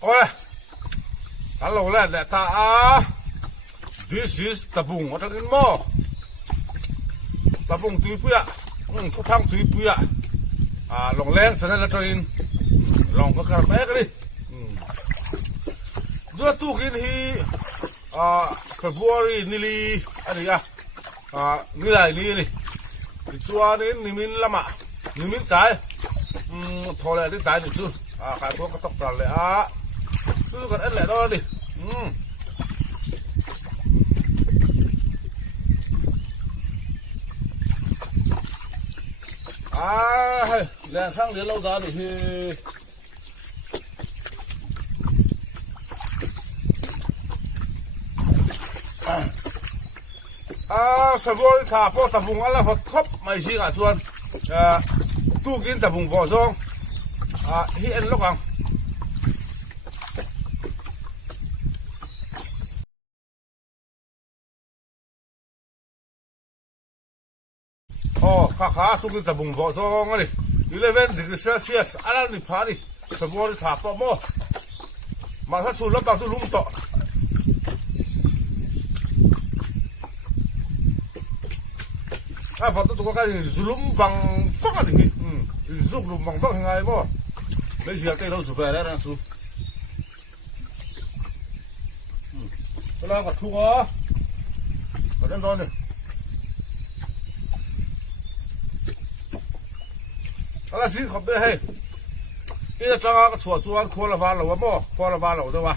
Ôi, hello lên để ta this is tabung ở trong cái mỏ tabung tùy bụi có thang tùy bụi lòng len cho nên là cho in lòng có cả bé cái đi giữa tu kiến hi February nili anh như này đi chua đến nimin lama nimin cái thôi lại đến cái chứ khai thuốc cái tóc đàn lại cứ còn ăn lại đó đi đèn sang đến lâu ra thì phải vô thả po tập vùng ăn là phật khóc mày gì cả chuan tu kiến tập vùng vỏ rong hiện lúc nào khá tu kiến tập vùng vỏ rong này 11 degrees Celsius ăn đi phá đi phải vô thả po mò màถ้าสูดแล้วบางสูดลุ่มต่อphật tôi có cái lúm vàng phăng à thì giúp lúm vàng phăng ngày mà lấy gì cây đâu chụp về đấy đang chụp cái nào còn thu có còn đang đón này cái là gì không biết hay bây giờ cho cái chuột chuột khoa là vào lẩu mà khoa là vào lẩu thôi mà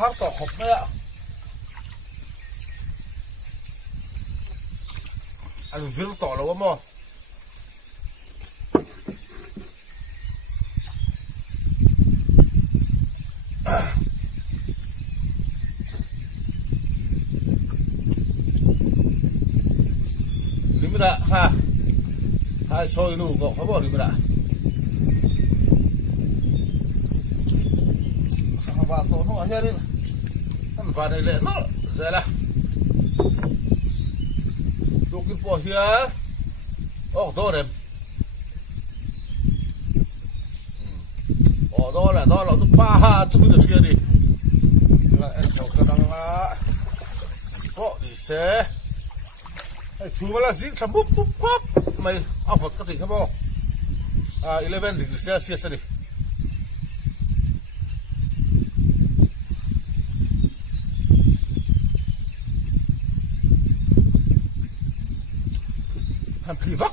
hát tỏ hộp đấy ạ anh viết tỏ là mà đi mới đã ha hai sôi nụ gọc phải bỏ đi mới đã và tổ nó ở đi và đây lệ nó dễ là tôi cứ bỏ here đó đẹp đó là nó ba chút được kia đi là em cháu cái đang là đi xe chú mà là gì chấm búp búp búp mày Phật cái gì không bao 11 degrees Celsius đi thì vắt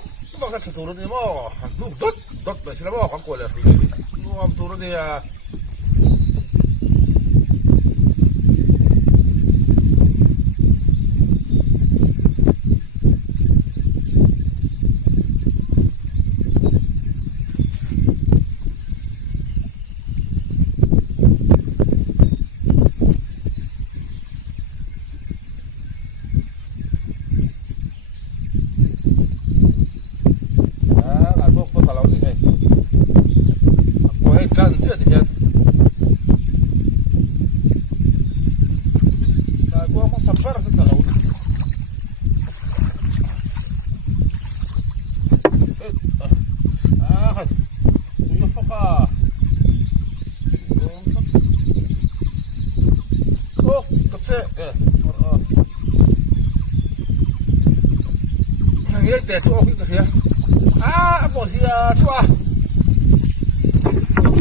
cái thủ này mà lúc đốt vậy là mà con quay lại thì nó thủ này để cho cái gì bỏ gì cho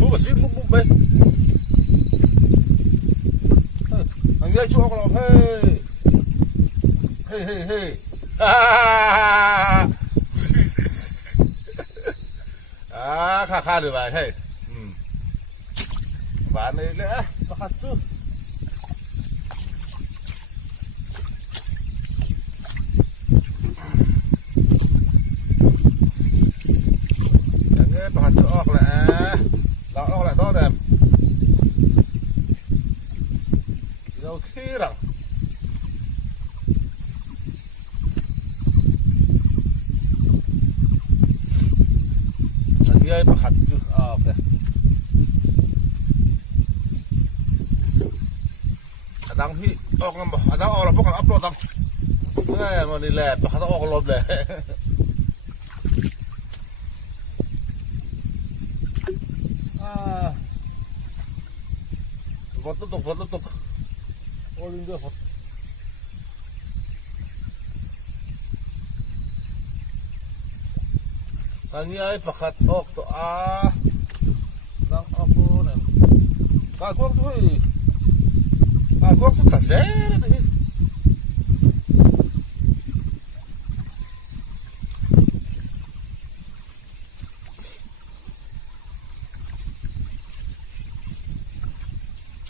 chú mà xin bụng bên thằng ấy cho con làm hey khá được vậy hey bán này nữa có hạt chứ hạt chứ ọc lại đó đẹp đâu khi rằng ยประคัดจุดโอเคดังที่ออกกันบ่ดังออกแล้วพวกกันอัพโหลดดังนี่มันนี่แหละประคัดออกลบเลยฝนตกโอ้ลิงเดือฝนตอนนี้ไอ้ประคัดออกตัวดังออกตัวเนี่ยการควงช่วยการควงช่วยตัดเส้นเลย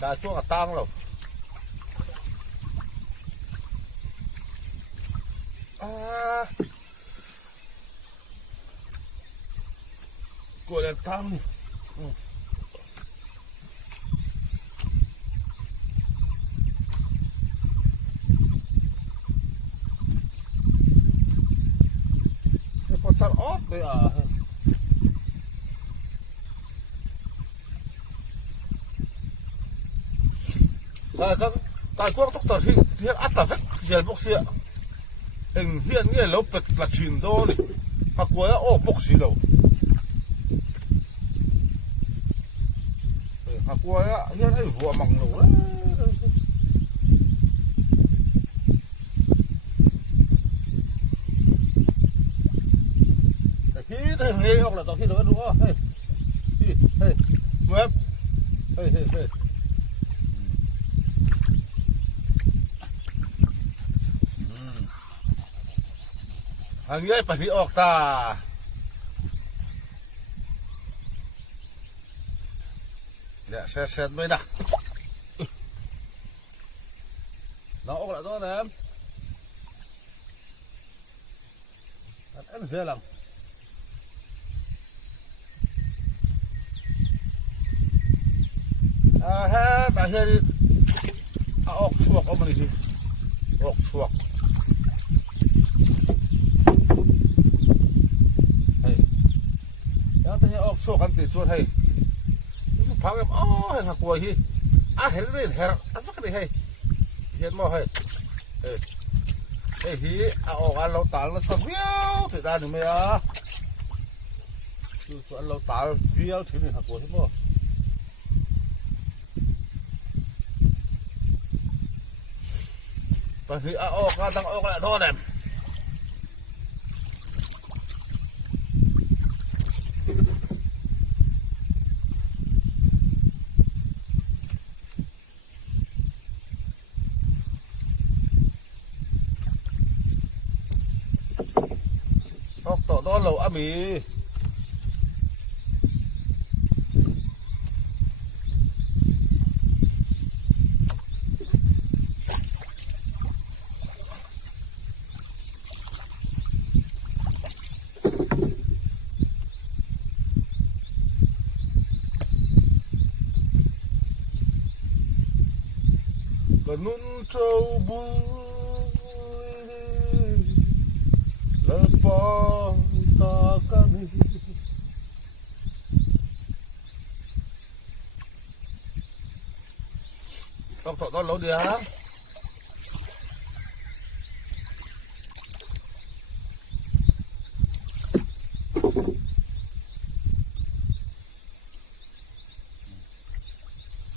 การช่วงกับตังเรากลัวเล่นตังนี่พอจัดออกเลยการควงต้องตัดที่อัตตาเฟกเจลบ็อกเสียเอ็งเฮียนเนี่ยเราเป็ดกระชินโดนี่หากว่าโอ้บ็อกซี่เราหากว่าเฮียนไอ้หัวมังเราแต่ที่ถึงนี่ออกแล้วตอนที่เราดูว่าเฮ้ยเฮ้ยเว็บเฮ้ยหางเย้ยปฏิออกตาเดี๋ยวเสร็จไม่ได้น้องออกแล้วตัวนั้นอันเสียหลังฮะแต่เฮ้ยออกช่วงเอามาดิออกช่วงแล้วถ้าออกโชว์กันติดชวนให้พังแบบอ๋อเห็นหักกลัวฮีเห็นเลยเห็นสักทีให้เห็นมั้ยให้ฮีออกอันเราตายแล้วสักเดียวติดได้หนึ่งไหมคือส่วนเราตายเดียวถึงหักกลัวใช่มั้ยบางทีออกก็ต้องออกแล้วโทษเนี่ยออกต่อโดนเรามีก็นุ่นเจ้าบุและปอตากันต้องต่อต้นเราเดียว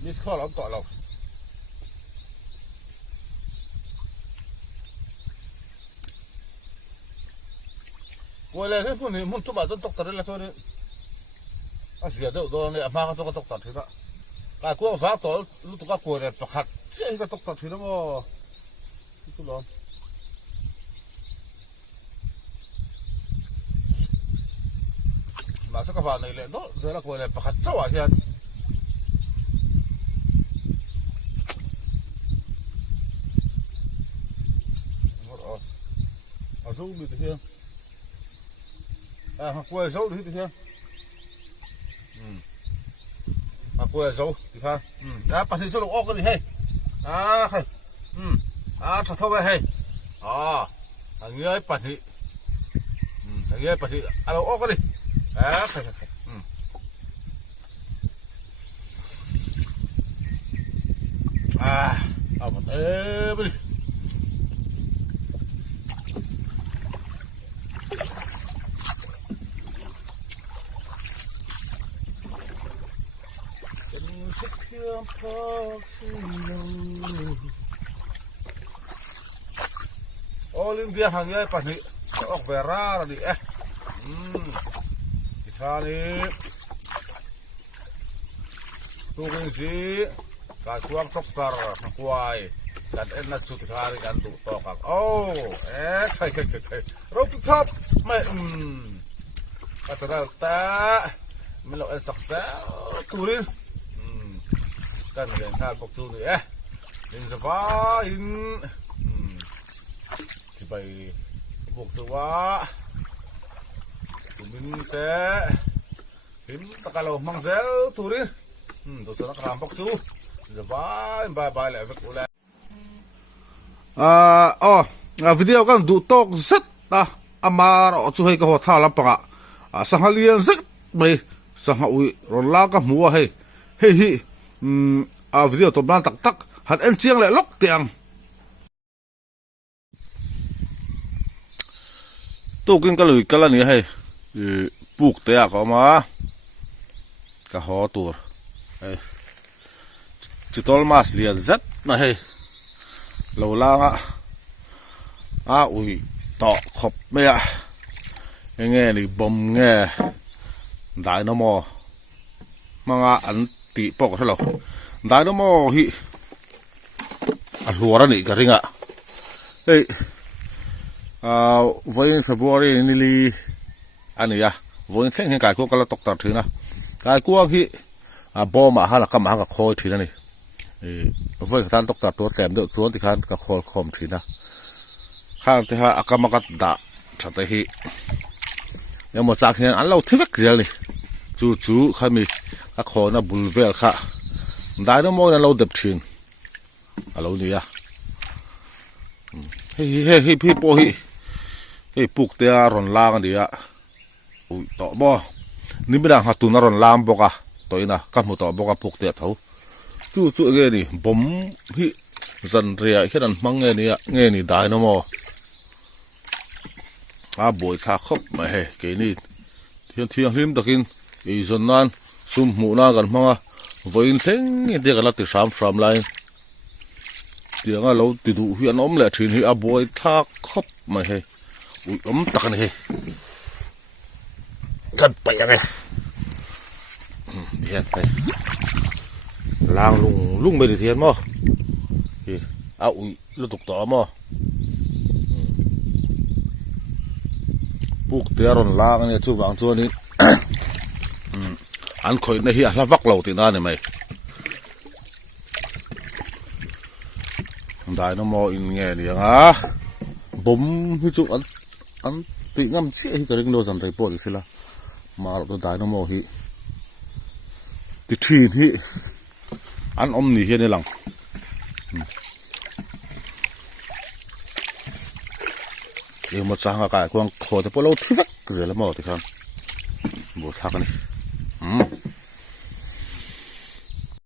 นี่ข้อเราต่อเรากวยเลยที่พวกนี้มันทุบต้นตกตัดเลยละตัวนี้เสียเดี๋ยวโดนเนี่ยมาก็ต้องตกตัดทีละการกวยฟ้าต่อลูกตัวกวยเนี่ยประคัดเสียก็ตกตัดทีละมั้งทุกคนมาสักฝ่ายนี่เลยเนาะเสียละกวยเนี่ยประคัดเจ้าอะไรกันเอาสู้มีแต่เพียงหักกล้วยdấu thì thếหักกล้วยdấu thì sao bạn thì cho nó ốc cái gì hay hay thật thôi vậy hay thằng ấy bạn thì nó ốc cái gì phải เอาหมดไปดิเป็นสักเพียงพอสิ่งหนึ่งโอ้ลืมเดียหางใหญ่ป่ะนี่ออกเวร่าแล้วดิที่ท่านี้ตัวกินสิการช่วงตกตาร์ทั้งควายกันนัดสุดท้ายกันตุต่อกันโอ้ใครเราพิทับไม่ก็จะได้แต่ไม่เราสักแสตัวนี้กันเรียนท่าปกตูนี่อินสบายอินที่ไปบุกตัวตุมินเตะหิมตะการเรามังเซลตัวนี้ตัวสนักรำปกตูสบายเลยกูเลยวิดีโอกันดูตกเสร็จนะอามาเราช่วยก็หัวท่าลับปะสังหารเลี้ยงเสร็จไปสังหารอุ้ยรถลากกับหัวเฮ้วิดีโอตัวนั้นตักหันเอ็นเชียงเลยล็อกเตียงตัวกินกันเลยกันละนี่ให้ปลูกเตียก็มาก็หัวตัวจิตอลมาสเลียนเซ็ตนะเฮ้เราล่างอุ้ยต่อขบไม่เงี้ยนี่บอมเงี้ยได้น้ำมอมังอันตีปอกเท่าไหร่ได้น้ำมอฮิหัวนี่กระดิ่งเฮ้ยวันเฟบรุรีนี่ลีอันนี้วันแข่งกายกูก็เราตกตัดถึงนะกายกูฮิบอมหาละก็มากับคอยทีนั่นนี่วันท่านตกตัดตัวแต้มเดือดส่วนที่ขันกับคอมทีนะข้างที่ฮะอากาศมันก็ด่าชัดเลยฮิยังมาจากเห็นอันเราที่เวกเรียลเลยจู่ข้ามีก็ขอนะบุลเวลค่ะได้น้ำมันเราเด็บทิ้งเราเนี่ยเฮ้พี่โป้ปลุกเตียรอนล่างดีอุ้ยต่อบ่นี่ไม่ได้หัดตุนรอนล่างบอกตัวนะกับหมูต่อบอกปลุกเตียเท่าจู่เงี้ยนี่บ่มพี่จันเรียแค่นั้นมังเงี้ยนี่ได้น้ำมันบ่อยทักคบไม่เฮ้แกนี่เที่ยงริมตะกินอีส่วนนั้นซุ่มหมูนากันมั้งวันเซ็งเด็กกันละติดสามไลน์เดี๋ยวเราติดดูเฮียน้อมแหละทีนี้บ่อยทักคบไม่เฮ้อุ้ยตักนี่เฮ้กันไปยังไงเทียนไปล้างลุงไปดิเทียนมั้งอุ้ยเราตกต่อมั้งปลูกเตียรอนล่างเนี่ยช่วงตัวนี้อันคอยในเฮียละวักเราตีน่าเนี่ยไหมได้น้ำมออินเงี้ยเนี่ยบ่มฮิจุอันตีงั้มเชี่ยฮิกระดิ่งโดนสันติปอดสิละมาเราได้น้ำมอฮิติดทีนฮิอันนี่เฮียในหลังเดี๋ยวมาจ้างอากาศกวางขอแต่พวกเราที่สักเกลือแล้วหมดที่ครับบวชทักกันนี่